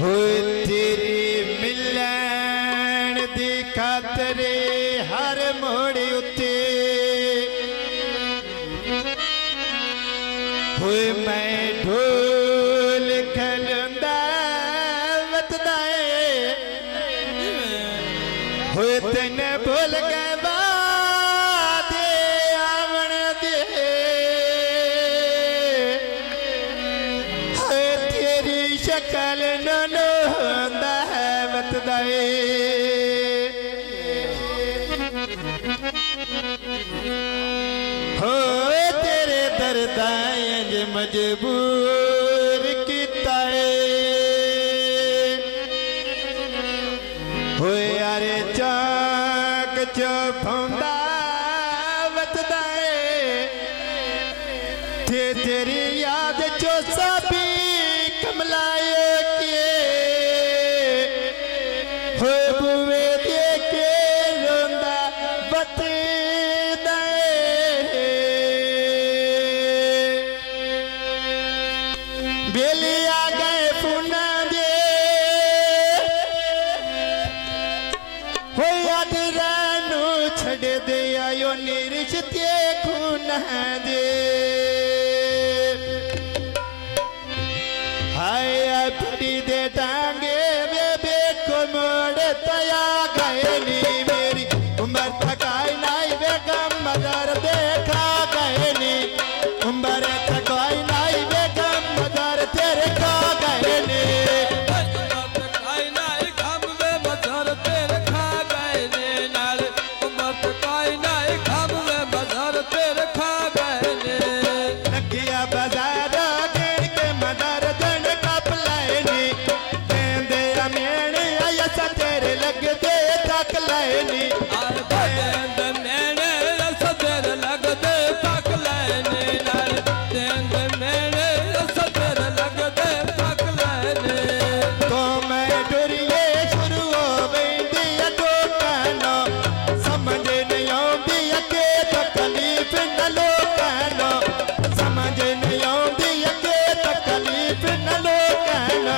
तेरी मिलन दी खातरे हर मोड़ उत्ते होए मैं ढोल खलंदा वतदा होए तेने भूल गए बादे आवन दे होए तेरी शक्ल नो होंदा है वतदा होए तेरे दर्दां मजबूर कीता होए यारे चाक चो फौंदा वतदा थे तेरी याद चो सभी कमलाए किए होए बुए दे के रोंदा वतदा बेली आ गए पुना दे हो याद रानू छड़ दे आयो निरिश्ते खूना दे हाय अपनी दे टांगे वे बेको मोड़ तया गए नी मेरी उम्र थकाई नाई वे गम मदर देखा गए नी उम्र थकाई नाई वे गम मदर तेरे खा गए नी बाजार गिर के मदर धन कप लाएनी देंदे अमेने आया सा तेरे लग दे तक लाएनी देंदे मेने सा तेरे लग दे तक लाएनी देंदे मेने सा तेरे लग दे तक लाएनी तो मैं डरिए शुरू हो बैठी तो कहना समझ नहीं आती के तकलीफ न लो कहना समझ नहीं आती के तकलीफ न लो कहना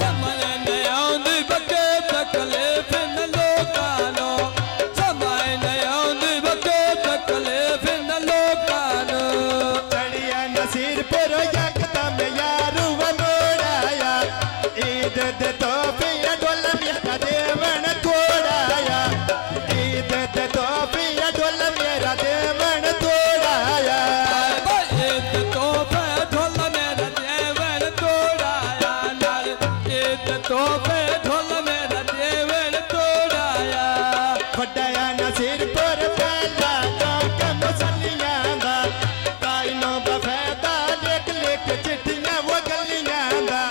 समझ नहीं आती बके तकलीफ न लो कहना समझ नहीं आती बके तकलीफ न लो कहना चढ़िया नसीर पर यकदम यारू वनोड़ाया ईद दे तोफिया ढोल मेरा देवन तोड़ाया ईद दे तोफिया ढोल मेरा देवन तोड़ाया तोफे ढोल मेरा देवर तोड़ाया फटाया नसीर पर पहला चौक मुसलियां दा काइनो बफैदा लेख लेख चिट्ठियां वो गलियां दा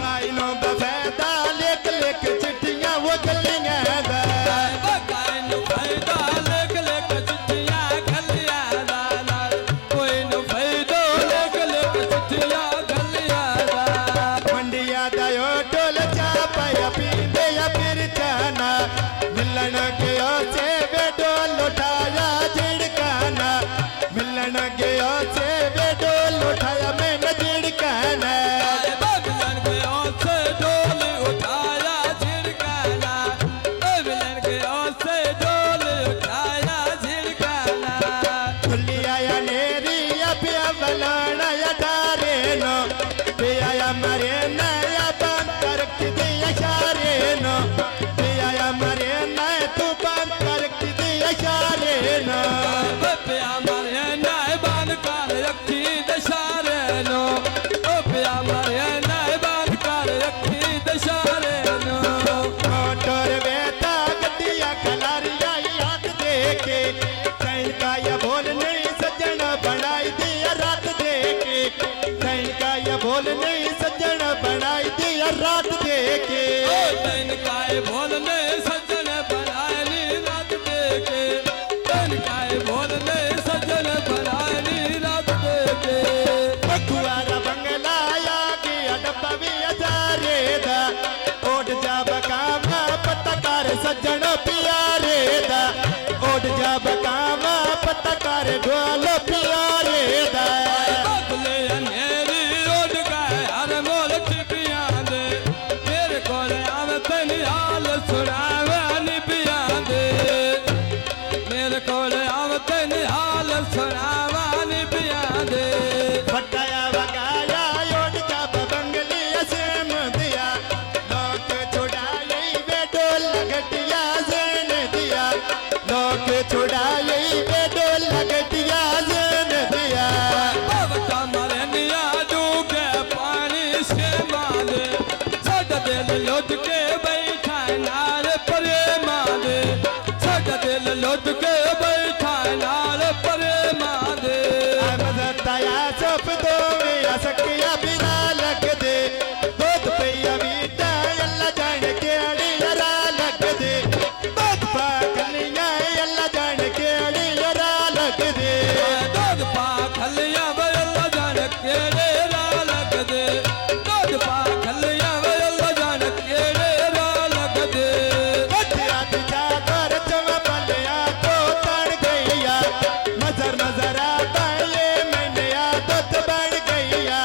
काइनो बफैदा लेख लेख चिट्ठियां वो गलियां दा काइनो फायदा लेख लेख चिट्ठियां गलियां दा कोई नो फायदा लेख लेख चिट्ठियां गलियां दा मंडिया दा टोल चापाया पींदे या फिर जाना मिलन गयो से बेडोल उठाया झिड़काना मिलन गयो से बेडोल उठाया मैंने झिड़काना मिलन गयो से डोल उठाया झिड़काना मिलन गयो से डोल उठाया झिड़काना खुली आया नेरी या पिया बलाना या डारे नो पिया मरे नया बंद कर दिया शारे नो पिया मरे नया तू बंद कर दिया शारे नो पिया मरे नया बंद कर रखी दशारे नो पिया मरे नया बंद कर रखी दशारे नो मोटर बेटा गड्डिया खलारिया याद देके कहीं का ये बोल नहीं सज्जन बनाई दिया रात देके कहीं का ये बोल नहीं सज्जन बनाई दिया रात देके तन काय बोलने सज्जन बनानी रात देके तन काय बोलने सज्जन बनानी रात देके बखुआरा बंगला आ गया डब्बा भी अजारे दा ओट जा बकामा पत्तकार सज्जन प्यारे दा ओट जा बकामा पत्तकार ढोल प्यारे दा बगले अंधेरी ओट गए हर मोल टिकियां दे सुनावा निबिया दे मेरे कोल आवते निहाल सुनावा निबिया दे फटाया वगाया योड़का बंगली असीम दिया लोक छुड़ाई वे डोल लगटिया जन दिया लोक छुड़ाई वे डोल लगटिया जन दिया भवता मरनिया डूबे पानी से मारे सद दिल लुट के बैठा नाल परे मारे सद दिल लुट के बैठा नाल परे मारे मदताया सब दो मेरा सकिया बिना लग दे दूध पिया मीठा अल्लाह जाने के अड़ियरा लग दे दूध पाकलिया अल्लाह जाने के अड़ियरा लग दे दूध पा खलिया अल्लाह जाने केड़े रा लग दे दूध पा खलिया अल्लाह जाने केड़े रा लग दे बटिया दिजा कर चम पलिया तो तड़ गईया नजर आता ये मैंने आदत बन गईया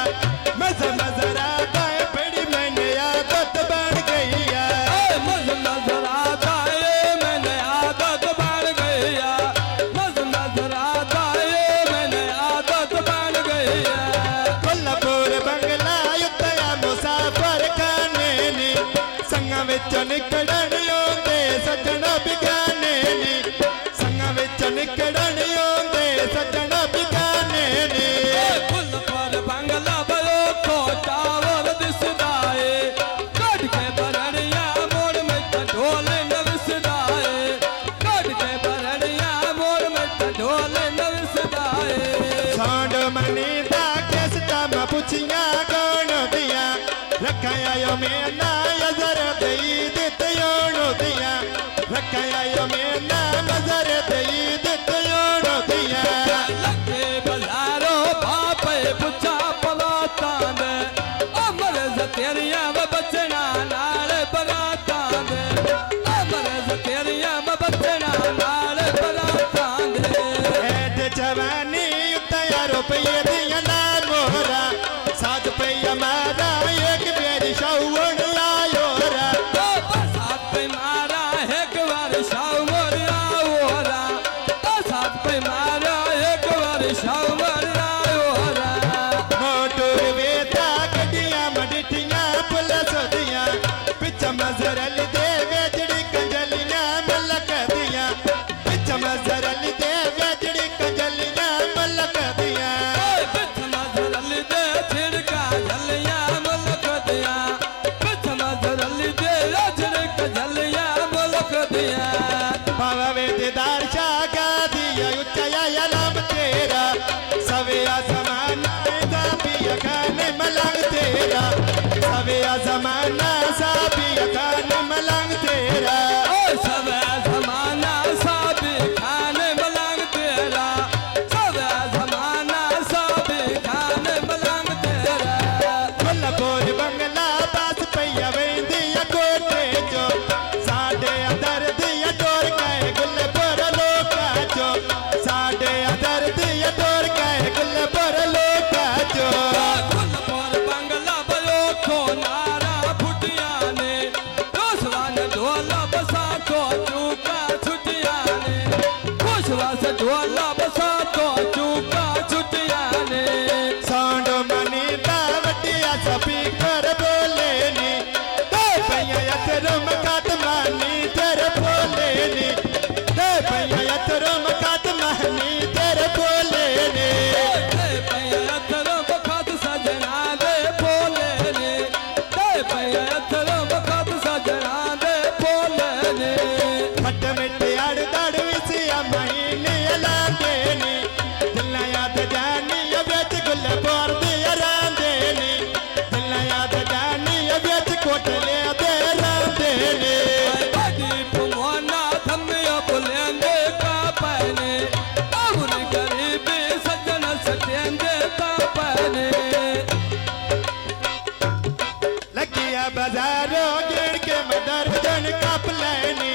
नजर आता है बड़ी मैंने आदत बन गईया मुझ नजर आता है मैंने आदत बन गईया मुझ नजर आता है मैंने आदत बन गईया कोल्हापुर बंगला युद्धया मुसाफर खाने नी संगा विचों निकलण आउंदे सजण बिगाने नी संगा विचों निकलण आउंदे सजण बिगाने नी फुल पर बंगला बयो खोटा वर दिसदाए कट के बरड़िया मोड़ में ढोल नविसदाए कट के बरड़िया मोड़ में ढोल नविसदाए सांड मनी दा केसटा मा पुछिया कौन दिया रखाया यो मेना नजर दई दित्यों दिया रखाया यो मेना नजर दई दित्यों दिया लगे बजारो पापे पुछा पलातान अमर जतेरिया बचना नाल बरातान अमर जतेरिया बचना नाल बरातान ऐट जवानी उतया रुपये दिया ना मोरा 7 पैया मारा एक बेरी शाउन लायो रा सात पे मारा एक बार शाव मोरिया ओरा सात पे मारा एक बार शाव मोरिया ओरा मोटर वेता गड्डिया मडिटिया पुलिस दिया पिछ मजरल दे वेजड़ी कंजलिया मलक दिया पिछ मजरल दे वेजड़ी कंजलिया मलक दिया पिछ मजरल दे छिड़का झलिया मुल्क दिया पिछ मजरल दे छिड़का झलिया मुल्क दिया बाबा वेदार शागा दिया उच्चया यलम तेरा सवे आसमाना साबिया खान मलंग तेरा सवे आसमाना साबिया खान मलंग तेरा सब जमाना सब खान मलंग तेरा सब जमाना सब खान मलंग तेरा कोल्हापुर बंगला पास पैया वेंदिया कोटे जो साडे अंदर दिया डोर गए गुलपुर लोका जो साडे अंदर दिया डोर गए गुलपुर लोका जो कोल्हापुर बंगला बयो खो नारा फुटिया ने दोसवान ढोला बसा को चूका छुटिया ने खुशवास ढोला बसा को चूका छुटिया ने साउंड मनी दा वटिया स्पीकर बोले नी दे पैया यतरम काट मानी तेरे बोले नी दे पैया यतरम काट मानी तेरे बोले नी पैथरों बखत सजना दे बोले ने पैथरों बखत सजना दे बोले ने खट मिट्टी अड़ दड़ विसिया महीने लांदे नी दिल याद जानी बेच गुल बोर दे रांदे नी दिल याद जानी बेच कोटले दे रांदे नी दीप मोना थमियो बुलेंगे का पहने अमर गरीबी सज्जन सतेंगे का पहने लगिया बाजारों गिर के मदर जन कप लेनी